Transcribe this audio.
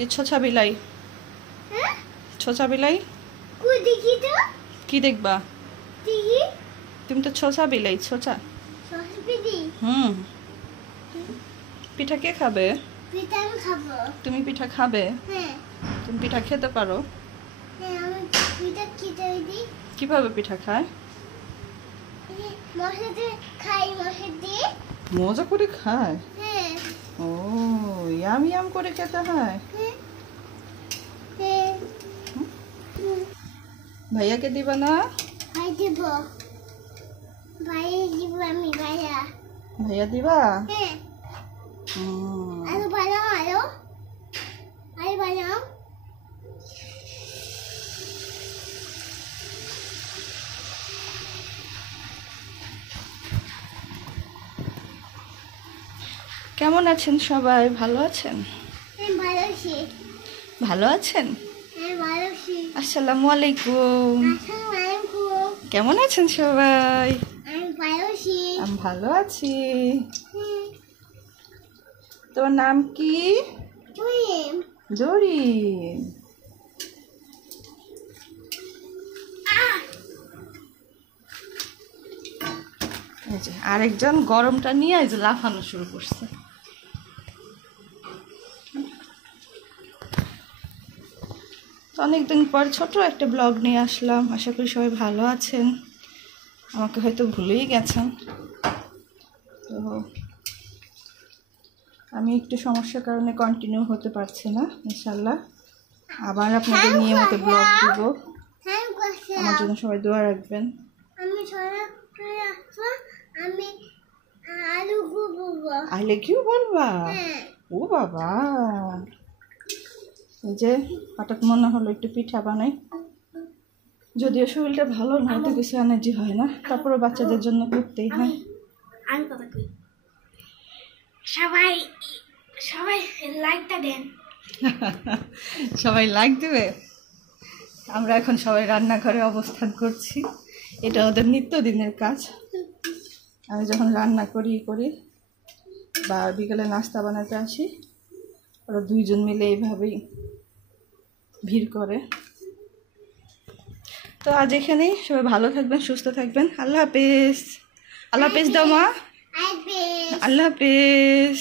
যে ছোছা বিলাই। হ্যাঁ ছোছা বিলাই কই দেখি তো কি দেখবা? দেখি তুমি তো ছোছা বিলাই, ছোছা। সসপিদি পিঠা কে খাবে? পিঠা আমি খাবো। তুমি পিঠা খাবে? হ্যাঁ তুমি পিঠা খেতে পারো? হ্যাঁ আমি পিঠা খেতে দিই। কিভাবে পিঠা খায়? মশলা দিয়ে খাই, মশলা দিয়ে মজা করে খায়। হ্যাঁ ও ইয়াম ইয়াম করে খেতে হয়। হ্যাঁ হ্যাঁ ভাইয়াকে দিবা না? ভাই দিব, ভাই দিব আমি ভাইয়া। ভাইয়া দিবা? হ্যাঁ আরো বানাও, আরো আরো বানাও। কেমন আছেন সবাই? ভালো আছেন? আমি ভালো আছি। ভালো আছেন? আমি ভালো আছি। আসসালামু আলাইকুম। আসসালামু আলাইকুম। কেমন আছেন সবাই? আমি ভালো আছি। আমি ভালো আছি। হুম, তোমার নাম কি? জুইম। জরিন। এই যে আরেকজন গরমটা নিয়ে এই যে লাফানো শুরু করছে। অনেকদিন পর ছোট একটা ব্লগ নিয়ে আসলাম। আশা করি সবাই ভালো আছেন। আমাকে হয়তো ভুলেই গেছেন। তো আমি একটু সমস্যার কারণে কন্টিনিউ হতে পারছি না। ইনশাল্লাহ আবার আপনাদের নিয়মিত ব্লগ দিব। হ্যাঁ আমার জন্য সবাই দোয়া রাখবেন। আমি সরা করে আসবো। আমি আলু গুবো। আইলে কিউ বলবা? হ্যাঁ ও বাবা, এই যে হঠাৎ মনে হলো একটু পিঠা বানাই। যদিও শরীরটা ভালো না, তো কিছু এনার্জি হয় না, তারপরে বাচ্চাদের জন্য করতেই হয়। আমি কথা কই, সবাই সবাই লাইকটা দেন। সবাই লাইক দেবে। আমরা এখন সবাই রান্নাঘরে অবস্থান করছি। এটা ওদের নিত্যদিনের কাজ। আমি যখন রান্না করি বা বিকেলে নাস্তা বানাতে আসি, ওরা দুইজন মিলে এইভাবেই ভিড় করে। তো আজ এখানেই। সবাই ভালো থাকবেন, সুস্থ থাকবেন। আল্লাহ হাফেজ। আল্লাহ হাফেজ দাও মা। আল্লাহ হাফেজ।